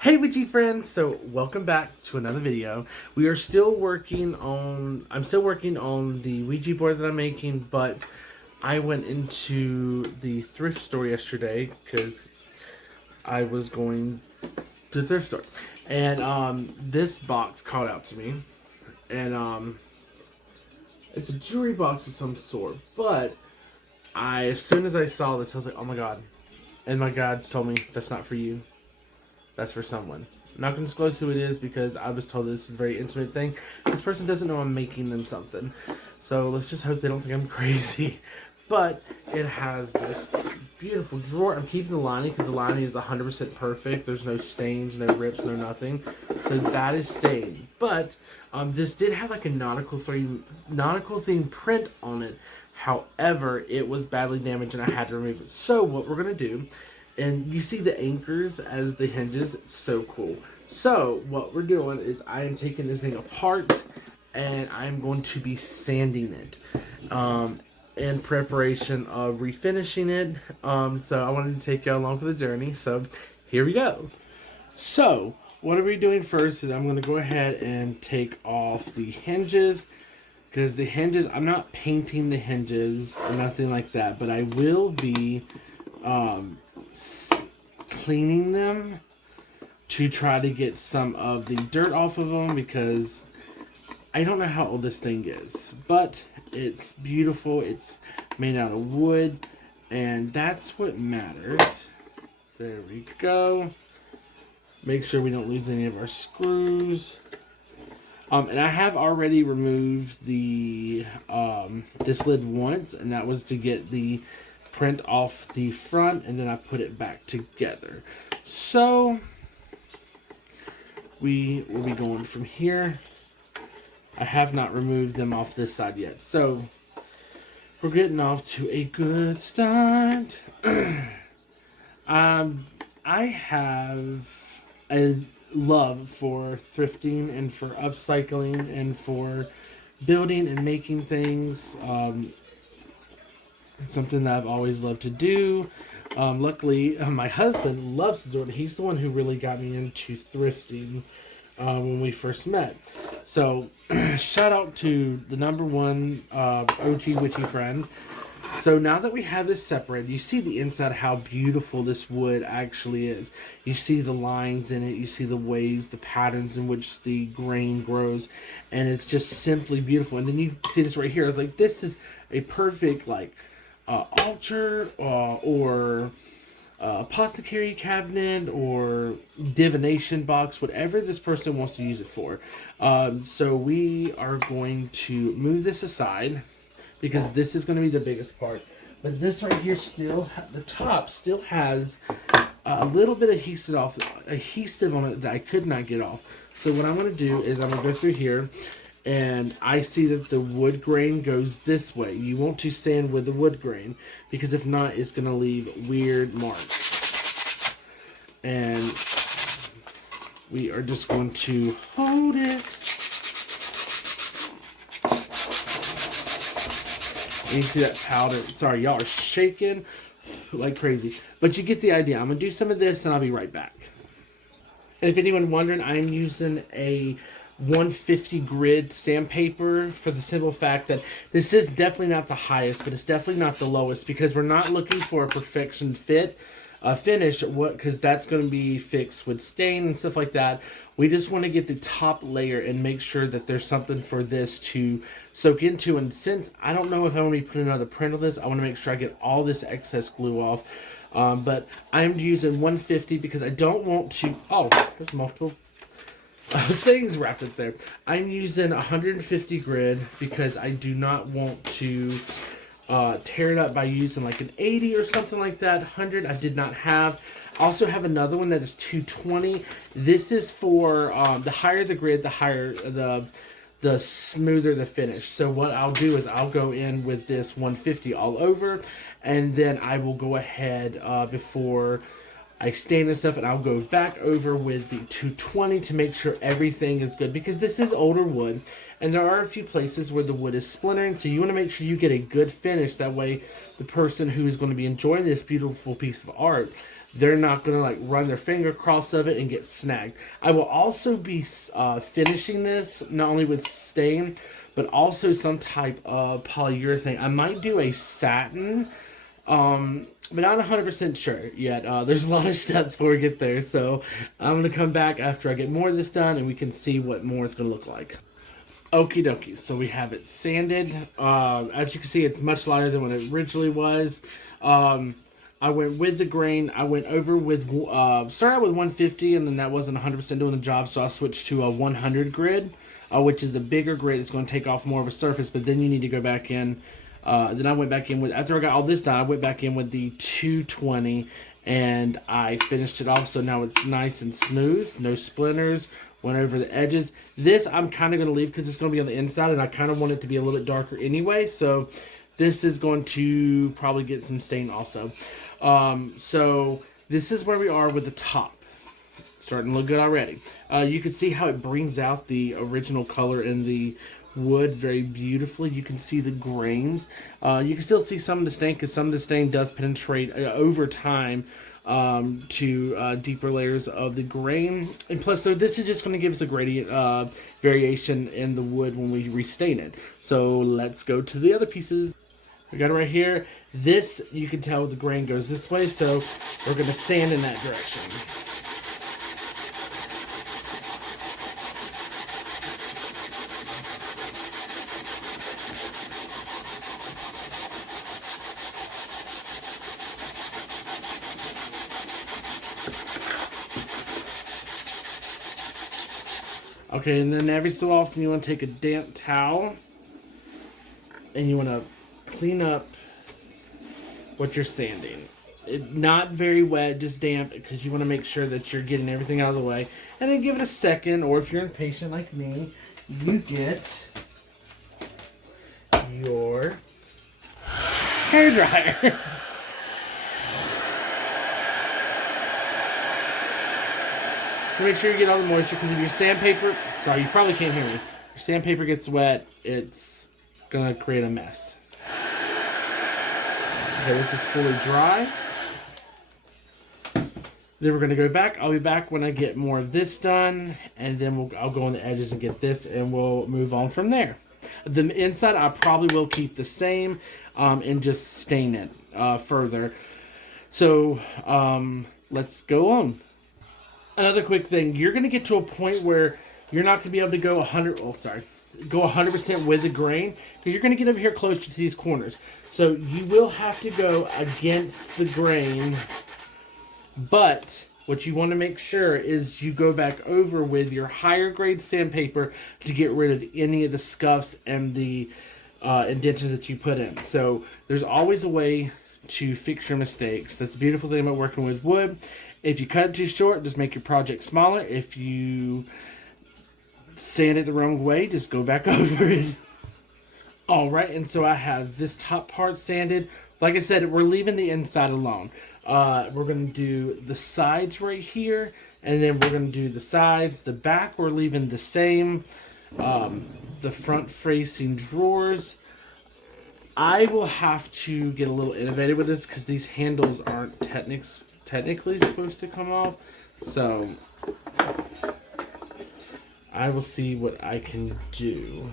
Hey Witchy friends, so welcome back to another video. We are still working on, I'm still working on the Ouija board that I'm making, but I went into the thrift store yesterday because I was going to the thrift store. And this box called out to me. And it's a jewelry box of some sort, but as soon as I saw this, I was like, oh my god. And my guides told me, that's not for you. That's for someone. I'm not going to disclose who it is because I was told this is a very intimate thing. This person doesn't know I'm making them something. So let's just hope they don't think I'm crazy. But it has this beautiful drawer. I'm keeping the lining because the lining is 100% perfect. There's no stains, no rips, no nothing. So that is staying. But this did have like a nautical theme print on it. However, it was badly damaged and I had to remove it. So what we're going to do, and you see the anchors as the hinges. It's so cool. So what we're doing is I am taking this thing apart and I'm going to be sanding it in preparation of refinishing it. So I wanted to take you along for the journey. So here we go. So what are we doing first is I'm going to go ahead and take off the hinges. Because the hinges, I'm not painting the hinges or nothing like that. But I will be cleaning them to try to get some of the dirt off of them because I don't know how old this thing is, but it's beautiful. It's made out of wood and that's what matters. There we go. Make sure we don't lose any of our screws. And I have already removed the this lid once, and that was to get the print off the front, and then I put it back together. So we will be going from here. I have not removed them off this side yet, so we're getting off to a good start. I have a love for thrifting and for upcycling and for building and making things. Something that I've always loved to do. Luckily, my husband loves to do it. He's the one who really got me into thrifting when we first met. So, shout out to the number one OG Witchy friend. So now that we have this separated, you see the inside how beautiful this wood actually is. You see the lines in it, you see the waves, the patterns in which the grain grows, and it's just simply beautiful. And then you see this right here. I was like, this is a perfect like altar or apothecary cabinet or divination box, whatever this person wants to use it for. So we are going to move this aside because this is going to be the biggest part. But this right here still, the top still has a little bit of adhesive on it that I could not get off. So what I'm going to do is I'm going to go through here. And I see that the wood grain goes this way. You want to sand with the wood grain because if not, it's going to leave weird marks. And we are just going to hold it. And you see that powder. Sorry, y'all are shaking like crazy. But you get the idea. I'm going to do some of this and I'll be right back. And if anyone wondering, I'm using a 150 grit sandpaper for the simple fact that this is definitely not the highest, but it's definitely not the lowest because we're not looking for a perfection finish, because that's going to be fixed with stain and stuff like that. We just want to get the top layer and make sure that there's something for this to soak into. And since I don't know if I want to be putting another print on this, I want to make sure I get all this excess glue off. But I'm using 150 because I don't want to. Oh, there's multiple things wrapped up there. I'm using 150 grit because I do not want to tear it up by using like an 80 or something like that. 100 I did not have. I also have another one that is 220. This is for the higher the grit, the higher the smoother the finish. So what I'll do is I'll go in with this 150 all over, and then I will go ahead before I stain and stuff, and I'll go back over with the 220 to make sure everything is good because this is older wood and there are a few places where the wood is splintering, so you want to make sure you get a good finish. That way the person who is going to be enjoying this beautiful piece of art they're not going to like run their finger across of it and get snagged. I will also be finishing this not only with stain, but also some type of polyurethane. I might do a satin, but not 100% sure yet. There's a lot of steps before we get there, so I'm going to come back after I get more of this done and we can see what more it's going to look like. Okie dokie, so we have it sanded. As you can see, it's much lighter than what it originally was. I went with the grain. I went over with, started out with 150, and then that wasn't 100% doing the job, so I switched to a 100 grid, which is the bigger grid. It's going to take off more of a surface, but then you need to go back in. Then I went back in with, after I got all this done, I went back in with the 220, and I finished it off, so now it's nice and smooth, no splinters. Went over the edges. This I'm kind of going to leave because it's going to be on the inside, and I kind of want it to be a little bit darker anyway, so this is going to probably get some stain also. So this is where we are with the top. Starting to look good already. You can see how it brings out the original color in the wood very beautifully. You can see the grains. You can still see some of the stain because some of the stain does penetrate over time to deeper layers of the grain. And plus, so this is just going to give us a gradient variation in the wood when we restain it. So let's go to the other pieces. We got it right here. This, you can tell the grain goes this way, so we're going to sand in that direction. Okay, and then every so often you want to take a damp towel and you want to clean up what you're sanding. Not very wet, just damp, because you want to make sure that you're getting everything out of the way. And then give it a second, or if you're impatient like me, you get your hairdryer. Make sure you get all the moisture, because if your sandpaper, sorry, you probably can't hear me. If your sandpaper gets wet, it's gonna create a mess. Okay, this is fully dry. Then we're gonna go back. I'll be back when I get more of this done, and then I'll go on the edges and get this, and we'll move on from there. The inside, I probably will keep the same, and just stain it further. So let's go on. Another quick thing, you're going to get to a point where you're not going to be able to go 100% with the grain, because you're going to get over here closer to these corners. So you will have to go against the grain, but what you want to make sure is you go back over with your higher grade sandpaper to get rid of any of the scuffs and the indentions that you put in. So there's always a way to fix your mistakes. That's the beautiful thing about working with wood. If you cut it too short, just make your project smaller. If you sand it the wrong way, just go back over it. Alright, and so I have this top part sanded. Like I said, we're leaving the inside alone. We're going to do the sides right here, and then we're going to do the sides. The back, we're leaving the same. The front facing drawers. I will have to get a little innovative with this because these handles aren't technically supposed to come off, so I will see what I can do.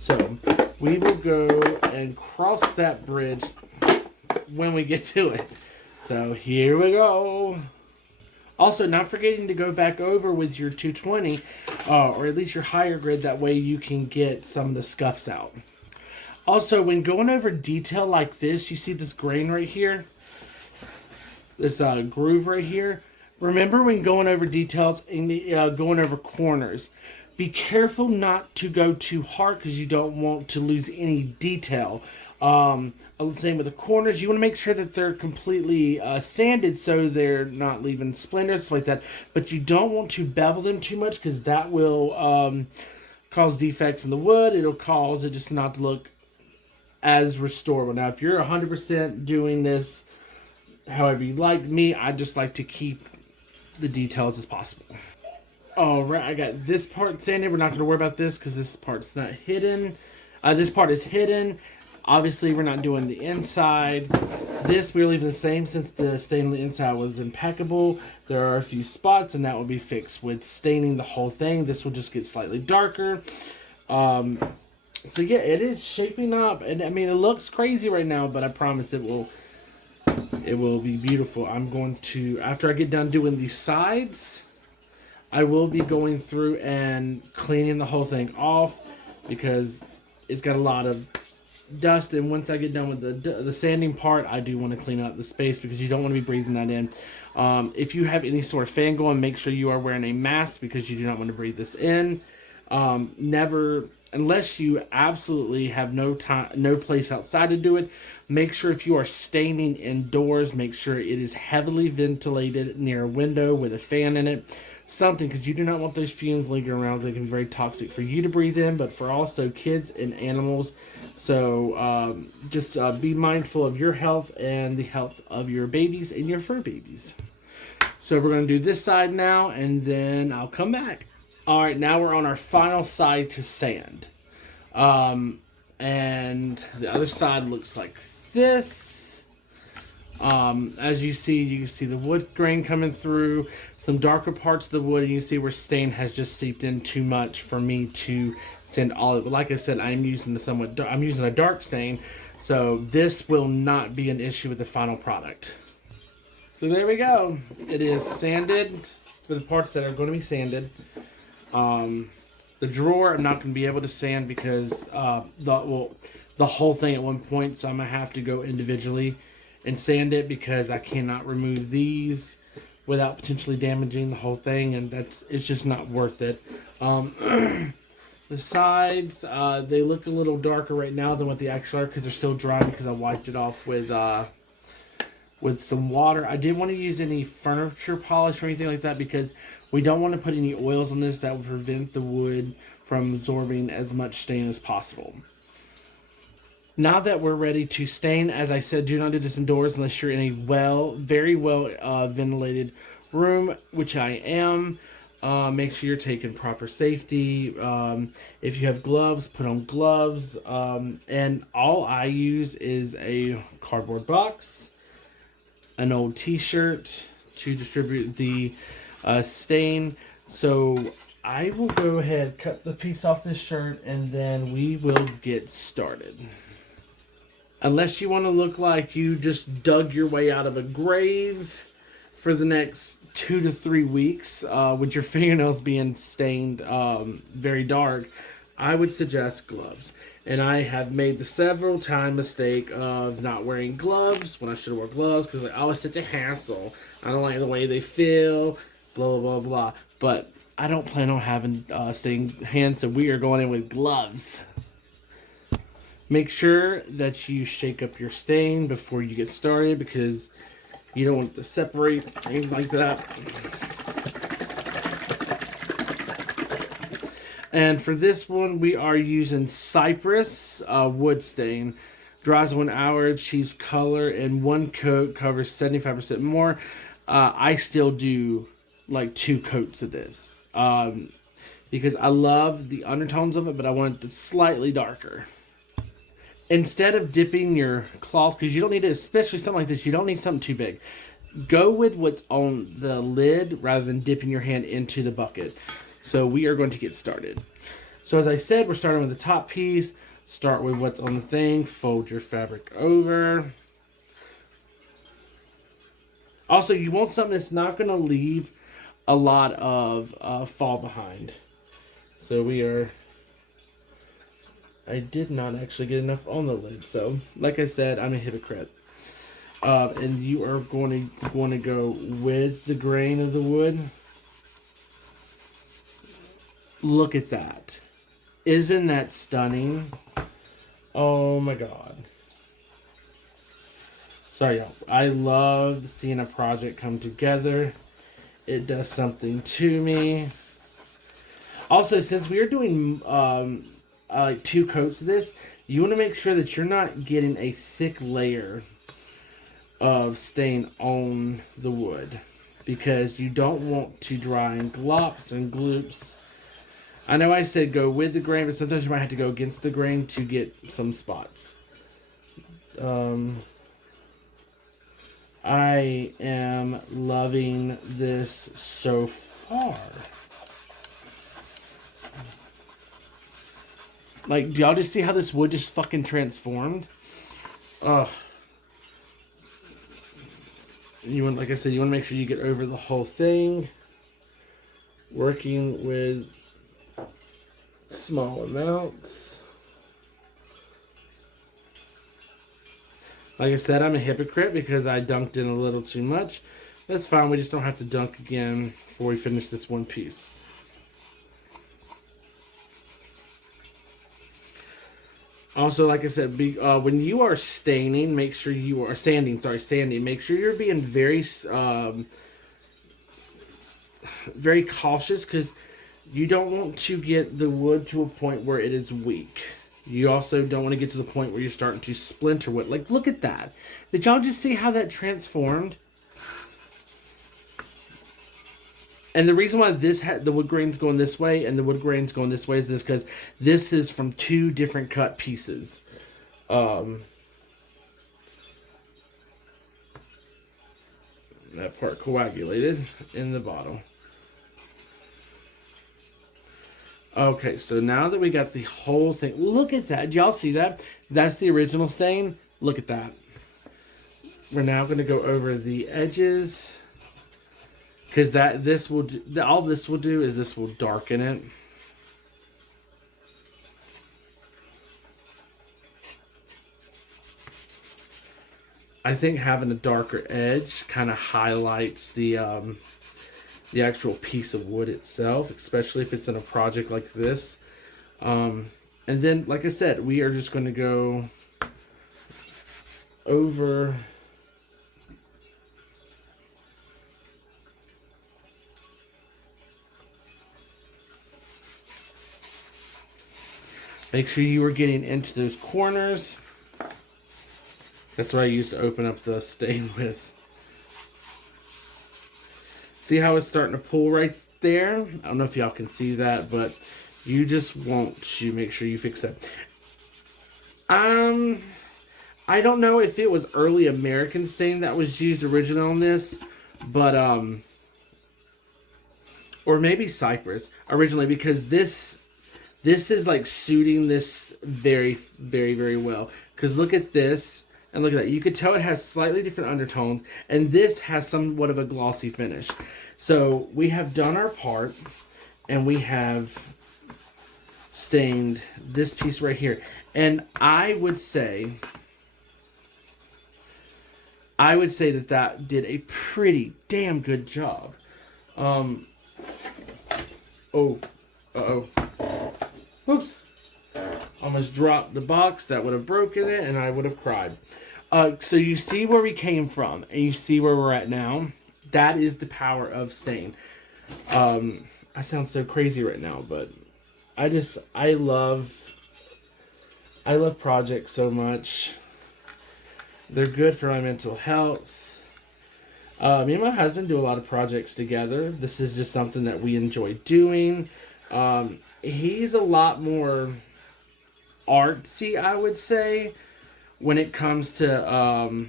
So we will go and cross that bridge when we get to it. So here we go. Also, not forgetting to go back over with your 220, or at least your higher grid, that way you can get some of the scuffs out. Also, when going over detail like this, you see this grain right here? This groove right here. Remember when going over details and going over corners, be careful not to go too hard because you don't want to lose any detail. Same with the corners. You want to make sure that they're completely sanded so they're not leaving splinters, stuff like that. But you don't want to bevel them too much because that will cause defects in the wood. It'll cause it just not to look as restorable. Now, if you're 100% doing this however you like, me, I just like to keep the details as possible. Alright, I got this part sanded. We're not going to worry about this because this part's not hidden. This part is hidden. Obviously, we're not doing the inside. This we're leaving the same since the stain on the inside was impeccable. There are a few spots, and that will be fixed with staining the whole thing. This will just get slightly darker. So yeah, it is shaping up, and I mean it looks crazy right now, but I promise it will be beautiful. I'm going to, after I get done doing the sides, I will be going through and cleaning the whole thing off because it's got a lot of dust, and once I get done with the sanding part, I do want to clean up the space because you don't want to be breathing that in. If you have any sort of fan going, make sure you are wearing a mask because you do not want to breathe this in. Never, unless you absolutely have no place outside to do it, make sure if you are staining indoors, make sure it is heavily ventilated near a window with a fan in it. Something, because you do not want those fumes lingering around. They can be very toxic for you to breathe in, but for also kids and animals. So just be mindful of your health and the health of your babies and your fur babies. So we're going to do this side now, and then I'll come back. All right, now we're on our final side to sand. And the other side looks like this. As you can see the wood grain coming through, some darker parts of the wood, and you see where stain has just seeped in too much for me to sand all of it. Like I said, I'm using a dark stain, so this will not be an issue with the final product. So there we go. It is sanded for the parts that are going to be sanded. The drawer I'm not going to be able to sand because the whole thing at one point, so I'm going to have to go individually and sand it because I cannot remove these without potentially damaging the whole thing, and it's just not worth it. The sides, they look a little darker right now than what they actually are because they're still dry because I wiped it off with some water. I didn't want to use any furniture polish or anything like that because we don't want to put any oils on this that would prevent the wood from absorbing as much stain as possible. Now that we're ready to stain, as I said, do not do this indoors unless you're in a very well ventilated room, which I am. Make sure you're taking proper safety. If you have gloves, put on gloves. And all I use is a cardboard box, an old t-shirt to distribute the stain. So I will go ahead, cut the piece off this shirt, and then we will get started. Unless you want to look like you just dug your way out of a grave for the next 2 to 3 weeks with your fingernails being stained very dark, I would suggest gloves. And I have made the several time mistake of not wearing gloves when I should have worn gloves because like, oh, it's such a hassle. I don't like the way they feel, blah, blah, blah, blah. But I don't plan on having stained hands, so we are going in with gloves. Make sure that you shake up your stain before you get started because you don't want it to separate or anything like that. And for this one, we are using Cypress wood stain. Dries in 1 hour, achieves color, and one coat covers 75% more. I still do like 2 coats of this because I love the undertones of it, but I want it slightly darker. Instead of dipping your cloth, because you don't need it, especially something like this, you don't need something too big. Go with what's on the lid rather than dipping your hand into the bucket. So we are going to get started. So as I said, we're starting with the top piece. Start with what's on the thing. Fold your fabric over. Also, you want something that's not going to leave a lot of fall behind. So we are... I did not actually get enough on the lid, so like I said, I'm a hypocrite. And you are going to go with the grain of the wood. Look at that! Isn't that stunning? Oh my god! Sorry, y'all. I love seeing a project come together. It does something to me. Also, since we are doing like 2 coats of this, you want to make sure that you're not getting a thick layer of stain on the wood because you don't want to dry in glops and gloops. I know I said go with the grain, but sometimes you might have to go against the grain to get some spots. I am loving this so far. Like, do y'all just see how this wood just fucking transformed? Ugh. You want, like I said, you want to make sure you get over the whole thing. Working with small amounts. Like I said, I'm a hypocrite because I dunked in a little too much. That's fine. We just don't have to dunk again before we finish this one piece. Also, like I said, when you are staining, make sure you are sanding. Make sure you're being very, very cautious because you don't want to get the wood to a point where it is weak. You also don't want to get to the point where you're starting to splinter wood. Like, look at that. Did y'all just see how that transformed? And the reason why the wood grain's going this way and the wood grain's going this way is this because this is from two different cut pieces. That part coagulated in the bottle. Okay, so now that we got the whole thing, look at that. Did y'all see that? That's the original stain. Look at that. We're now going to go over the edges. Because all this will do is this will darken it. I think having a darker edge kind of highlights the actual piece of wood itself, especially if it's in a project like this. And then, like I said, we are just going to go over... Make sure you are getting into those corners. That's what I used to open up the stain with. See how it's starting to pull right there? I don't know if y'all can see that, but you just want to make sure you fix that. I don't know if it was early American stain that was used originally on this, but or maybe Cypress originally, because this is like suiting this very, very, very well. Because look at this, and look at that. You could tell it has slightly different undertones, and this has somewhat of a glossy finish. So we have done our part, and we have stained this piece right here. And I would say that did a pretty damn good job. Whoops. Almost dropped the box. That would have broken it, and I would have cried. So you see where we came from, and you see where we're at now. That is the power of stain. I sound so crazy right now, but I love projects so much. They're good for my mental health. Me and my husband do a lot of projects together. This is just something that we enjoy doing. He's a lot more artsy, I would say, when it comes to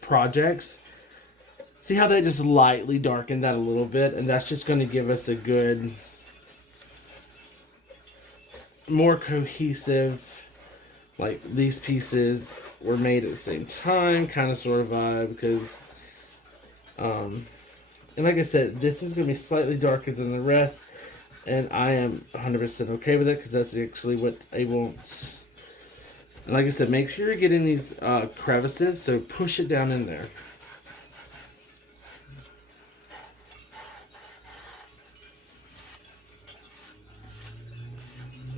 projects. See how they just lightly darkened that a little bit, and that's just going to give us a good, more cohesive, like these pieces were made at the same time, kind of sort of vibe, because, and like I said, this is going to be slightly darker than the rest. And I am 100% okay with it because that's actually what I want. And like I said, make sure you're getting these crevices, so push it down in there.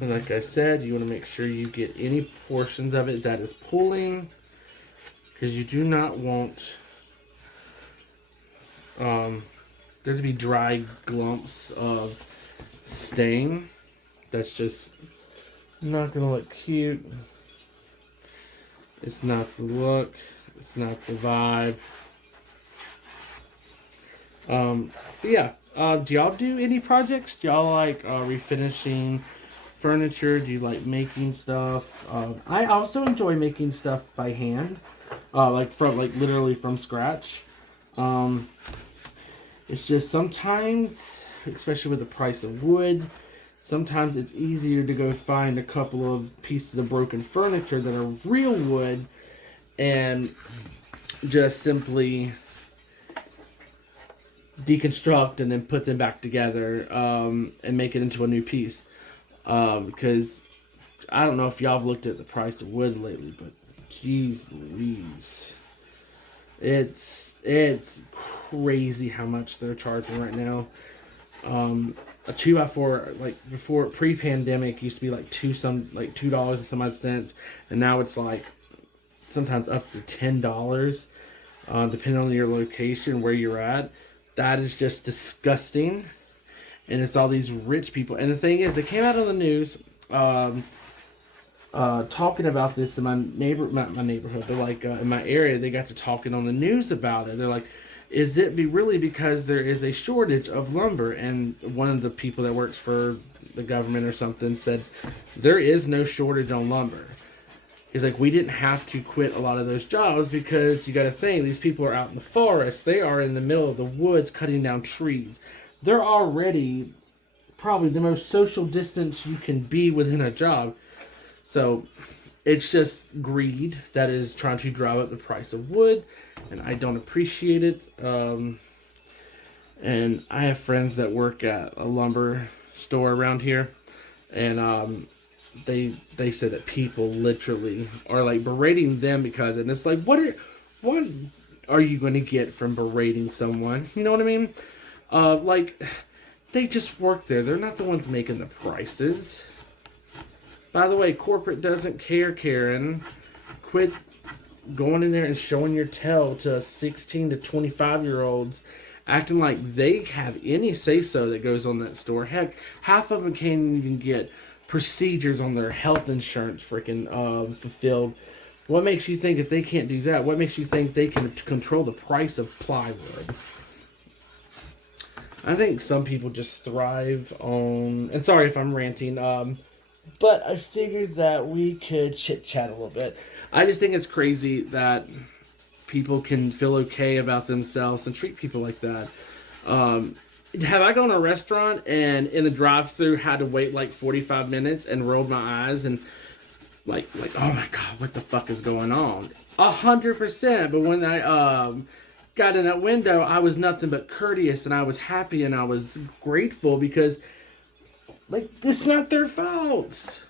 And like I said, you want to make sure you get any portions of it that is pulling, because you do not want there to be dry glumps of stain. That's just not gonna look cute. It's not the look. It's not the vibe. But yeah. Do y'all do any projects? Do y'all like refinishing furniture? Do you like making stuff? I also enjoy making stuff by hand, like literally from scratch. It's just sometimes, especially with the price of wood, sometimes it's easier to go find a couple of pieces of broken furniture that are real wood and just simply deconstruct and then put them back together and make it into a new piece. Because I don't know if y'all have looked at the price of wood lately, but geez Louise. It's crazy how much they're charging right now. A 2x4, like before pre-pandemic, used to be like $2 and some odd cents, and now it's like sometimes up to $10, depending on your location, where you're at. That is just disgusting, and it's all these rich people. And the thing is, they came out on the news talking about this in not my neighborhood, but like in my area. They got to talking on the news about it. They're like, is it really because there is a shortage of lumber? And one of the people that works for the government or something said, there is no shortage on lumber. He's like, we didn't have to quit a lot of those jobs because you got to think, these people are out in the forest. They are in the middle of the woods cutting down trees. They're already probably the most social distance you can be within a job. So it's just greed that is trying to drive up the price of wood, and I don't appreciate it. And I have friends that work at a lumber store around here, and they say that people literally are like berating them because, and it's like, what are you going to get from berating someone? You know what I mean? Like, they just work there. They're not the ones making the prices. By the way, corporate doesn't care, Karen. Quit going in there and showing your tail to 16 to 25-year-olds, acting like they have any say-so that goes on that store. Heck, half of them can't even get procedures on their health insurance freaking fulfilled. What makes you think if they can't do that, what makes you think they can control the price of plywood? I think some people just thrive on, and sorry if I'm ranting, but I figured that we could chit-chat a little bit. I just think it's crazy that people can feel okay about themselves and treat people like that. Have I gone to a restaurant and in a drive-thru had to wait like 45 minutes and rolled my eyes and like, oh my God, what the fuck is going on? 100%. But when I got in that window, I was nothing but courteous, and I was happy, and I was grateful because, like, it's not their fault.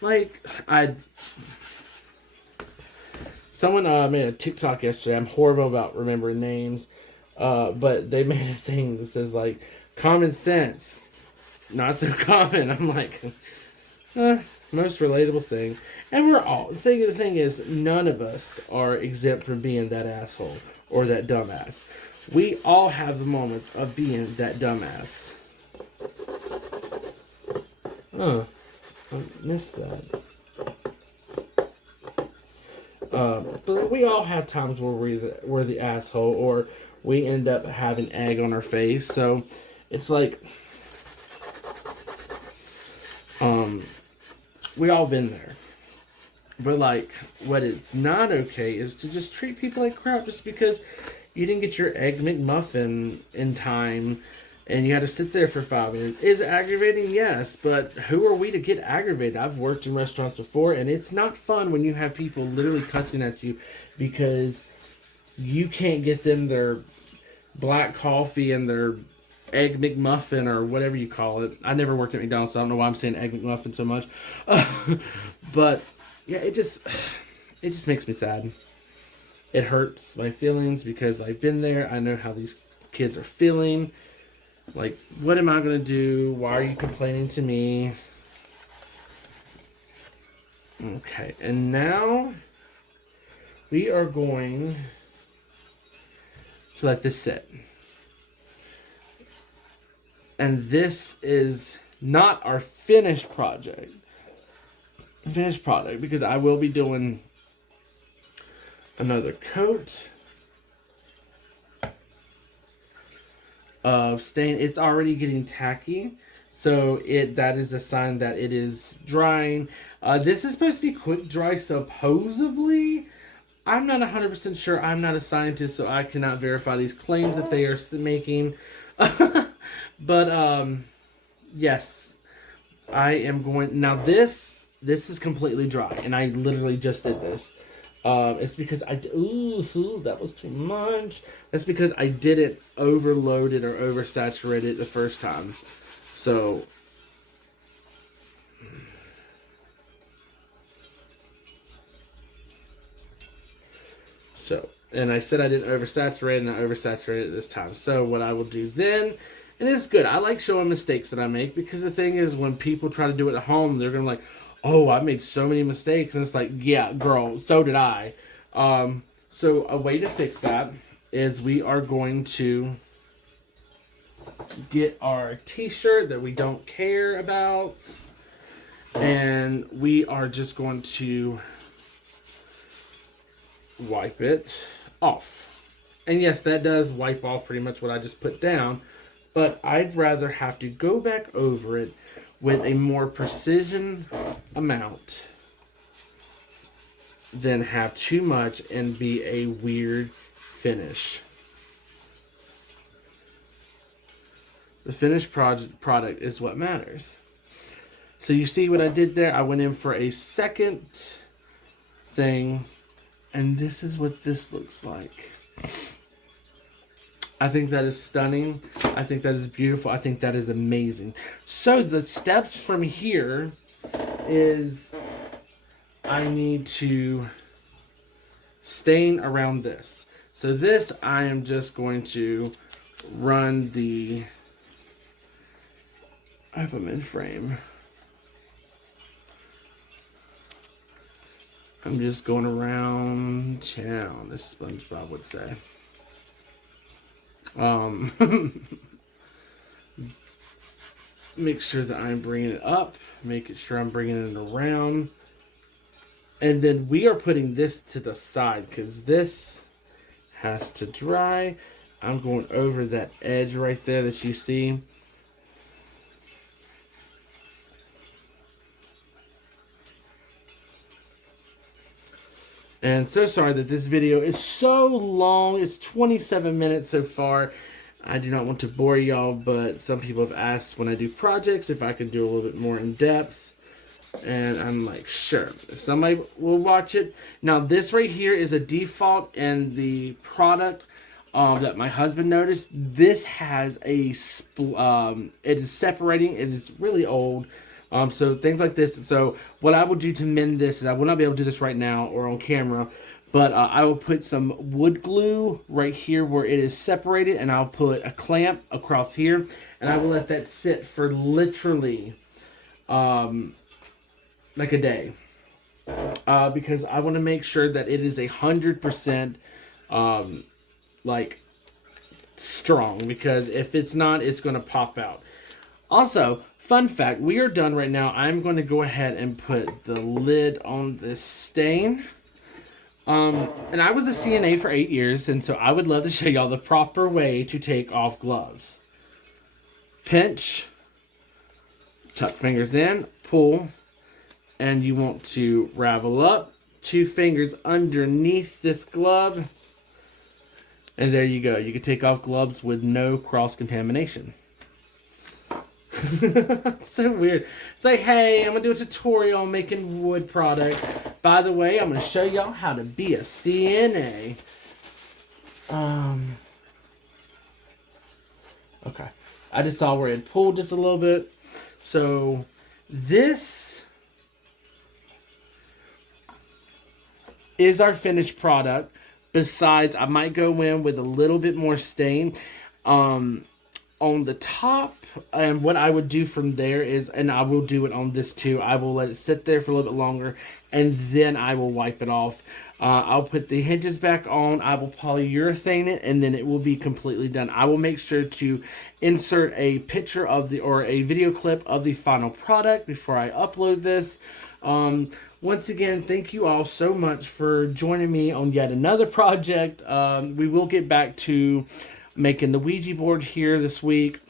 Like, someone made a TikTok yesterday. I'm horrible about remembering names, but they made a thing that says, like, common sense, not so common. I'm like, most relatable thing. And we're all, the thing is, none of us are exempt from being that asshole or that dumbass. We all have the moments of being that dumbass. Oh, I missed that. But we all have times where we're the asshole, or we end up having egg on our face. So it's like, we all been there. But like, what it's not okay is to just treat people like crap just because you didn't get your egg McMuffin in time and you had to sit there for 5 minutes. Is it aggravating? Yes, but who are we to get aggravated? I've worked in restaurants before, and it's not fun when you have people literally cussing at you because you can't get them their black coffee and their egg McMuffin or whatever you call it. I never worked at McDonald's, so I don't know why I'm saying egg McMuffin so much. But yeah, it just makes me sad. It hurts my feelings because I've been there. I know how these kids are feeling. Like, what am I going to do? Why are you complaining to me? Okay, and now we are going to let this sit. And this is not our finished product, because I will be doing another coat of stain. It's already getting tacky, So that is a sign that it is drying. This is supposed to be quick dry, supposedly. I'm not 100% sure. I'm not a scientist, so I cannot verify these claims that they are making. But, yes. I am going... Now, this is completely dry, and I literally just did this. It's because ooh, that was too much. That's because I didn't overload it or oversaturate it the first time. So... and I said I didn't oversaturate, and I oversaturated it this time. So what I will do then, and it's good. I like showing mistakes that I make, because the thing is, when people try to do it at home, they're going to like, oh, I made so many mistakes. And it's like, yeah, girl, so did I. So a way to fix that is we are going to get our t-shirt that we don't care about. And we are just going to wipe it off. And yes, that does wipe off pretty much what I just put down, but I'd rather have to go back over it with a more precision amount than have too much and be a weird finish. The finished product is what matters. So you see what I did there? I went in for a second thing. And this is what this looks like. I think that is stunning. I think that is beautiful. I think that is amazing. So the steps from here is I need to stain around this. So this I am just going to run the... I have them in frame. I'm just going around town, as SpongeBob would say. Make sure that I'm bringing it up. Making sure I'm bringing it around. And then we are putting this to the side, because this has to dry. I'm going over that edge right there that you see. And so sorry that this video is so long. It's 27 minutes so far. I do not want to bore y'all, but some people have asked when I do projects if I could do a little bit more in depth. And I'm like, sure. If somebody will watch it. Now, this right here is a default, and the product that my husband noticed, this has a... it is separating. It is really old. So things like this. So what I will do to mend this is I will not be able to do this right now or on camera, but I will put some wood glue right here where it is separated, and I'll put a clamp across here, and I will let that sit for literally like a day, because I want to make sure that it is 100% like strong, because if it's not, it's going to pop out. Also, fun fact, we are done right now. I'm going to go ahead and put the lid on this stain. And I was a CNA for 8 years, and so I would love to show y'all the proper way to take off gloves. Pinch, tuck fingers in, pull, and you want to ravel up 2 fingers underneath this glove. And there you go. You can take off gloves with no cross-contamination. It's so weird. It's like, hey, I'm going to do a tutorial on making wood products. By the way, I'm going to show y'all how to be a CNA. Okay. I just saw where it pulled just a little bit. So, this is our finished product. Besides, I might go in with a little bit more stain on the top. And what I would do from there is, and I will do it on this too, I will let it sit there for a little bit longer, and then I will wipe it off. I'll put the hinges back on, I will polyurethane it, and then it will be completely done. I will make sure to insert a picture of or a video clip of the final product before I upload this. Once again, thank you all so much for joining me on yet another project. We will get back to making the Ouija board here this week.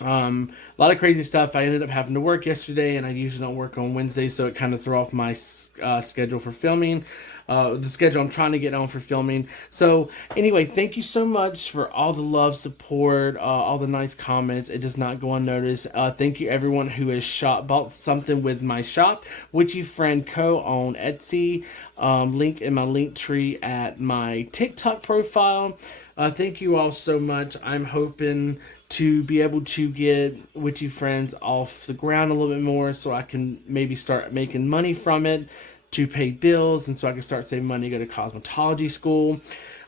A lot of crazy stuff. I ended up having to work yesterday, and I usually don't work on Wednesdays, so it kind of threw off my schedule for filming. The schedule I'm trying to get on for filming. So anyway, thank you so much for all the love, support, all the nice comments. It does not go unnoticed. Thank you everyone who has bought something with my shop, Witchy Friend Co. on Etsy. Link in my link tree at my TikTok profile. Thank you all so much. I'm hoping to be able to get Witchy Friends off the ground a little bit more, so I can maybe start making money from it to pay bills, and so I can start saving money to go to cosmetology school.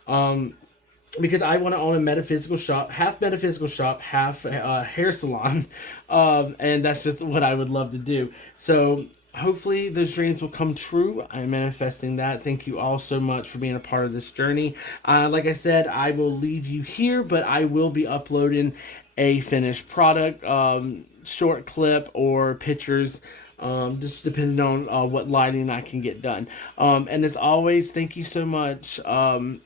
Because I want to own a metaphysical shop, half hair salon, and that's just what I would love to do. So hopefully those dreams will come true. I'm manifesting that. Thank you all so much for being a part of this journey. Like I said, I will leave you here, but I will be uploading a finished product, short clip or pictures, just depending on what lighting I can get done. And as always, thank you so much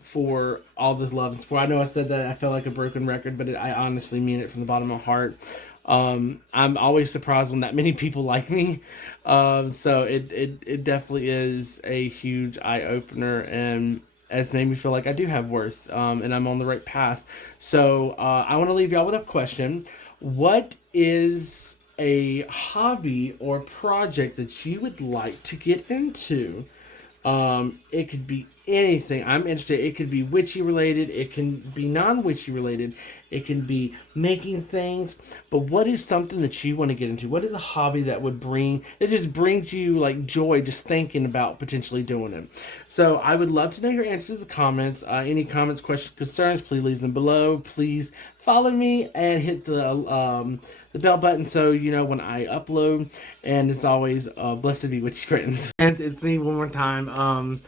for all the love and support. I know I said that I felt like a broken record, but I honestly mean it from the bottom of my heart. I'm always surprised when that many people like me. So it definitely is a huge eye-opener, and it's made me feel like I do have worth, and I'm on the right path. So I want to leave y'all with a question. What is a hobby or project that you would like to get into? It could be anything. I'm interested. It could be witchy related. It can be non-witchy related. It can be making things. But what is something that you want to get into? What is a hobby that just brings you like joy just thinking about potentially doing it? So I would love to know your answers in the comments. Any comments, questions, concerns, please leave them below. Please follow me and hit the bell button so you know when I upload. And as always, blessed be witchy friends. And it's me one more time.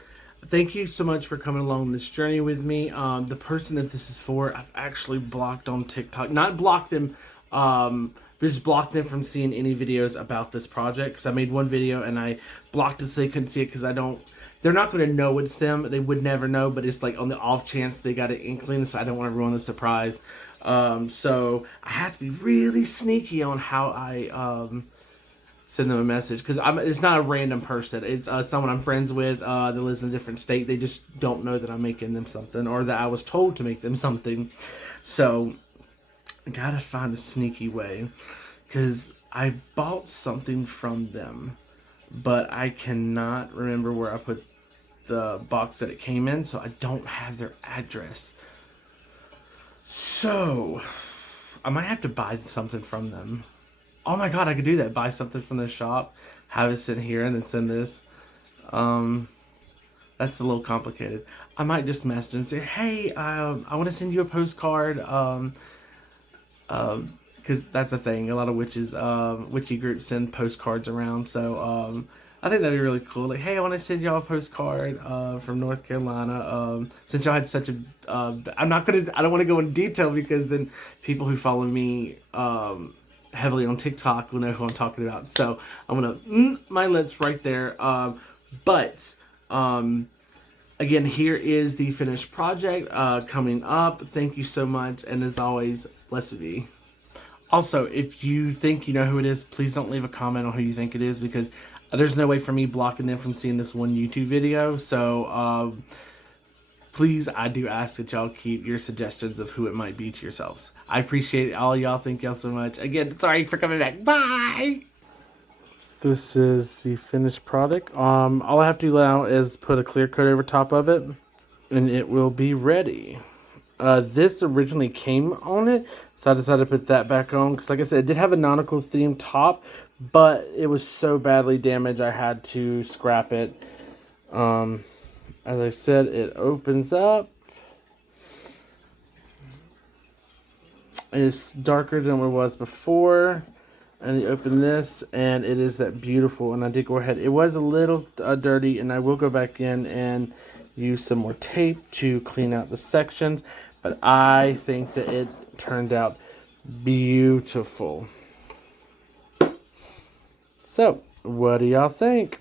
Thank you so much for coming along this journey with me. The person that this is for, I've actually blocked on TikTok. Not blocked them, but just blocked them from seeing any videos about this project. Because I made one video and I blocked it so they couldn't see it because they're not going to know it's them. They would never know, but it's like on the off chance they got an inkling, so I don't want to ruin the surprise. So I have to be really sneaky on how I send them a message, because it's not a random person. It's someone I'm friends with that lives in a different state. They just don't know that I'm making them something, or that I was told to make them something. So I gotta find a sneaky way, because I bought something from them, but I cannot remember where I put the box that it came in, so I don't have their address. So I might have to buy something from them. Oh my god, I could do that. Buy something from the shop, have it sit here, and then send this. That's a little complicated. I might just message and say, hey, I want to send you a postcard. Because that's a thing. A lot of witchy groups send postcards around. So I think that'd be really cool. Like, hey, I want to send y'all a postcard from North Carolina. Since y'all had such a, I don't want to go into detail, because then people who follow me heavily on TikTok will know who I'm talking about. So I'm gonna my lips right there. But again, here is the finished project coming up. Thank you so much, and as always, blessed be. Also, if you think you know who it is, please don't leave a comment on who you think it is, because there's no way for me blocking them from seeing this one YouTube video. So please, I do ask that y'all keep your suggestions of who it might be to yourselves. I appreciate all y'all. Thank y'all so much. Again, sorry for coming back. Bye! This is the finished product. All I have to do now is put a clear coat over top of it, and it will be ready. This originally came on it, so I decided to put that back on, because like I said, it did have a nautical theme top, but it was so badly damaged I had to scrap it. As I said, it opens up. It's darker than what it was before. And you open this, and it is that beautiful. And I did go ahead. It was a little dirty, and I will go back in and use some more tape to clean out the sections. But I think that it turned out beautiful. So, what do y'all think?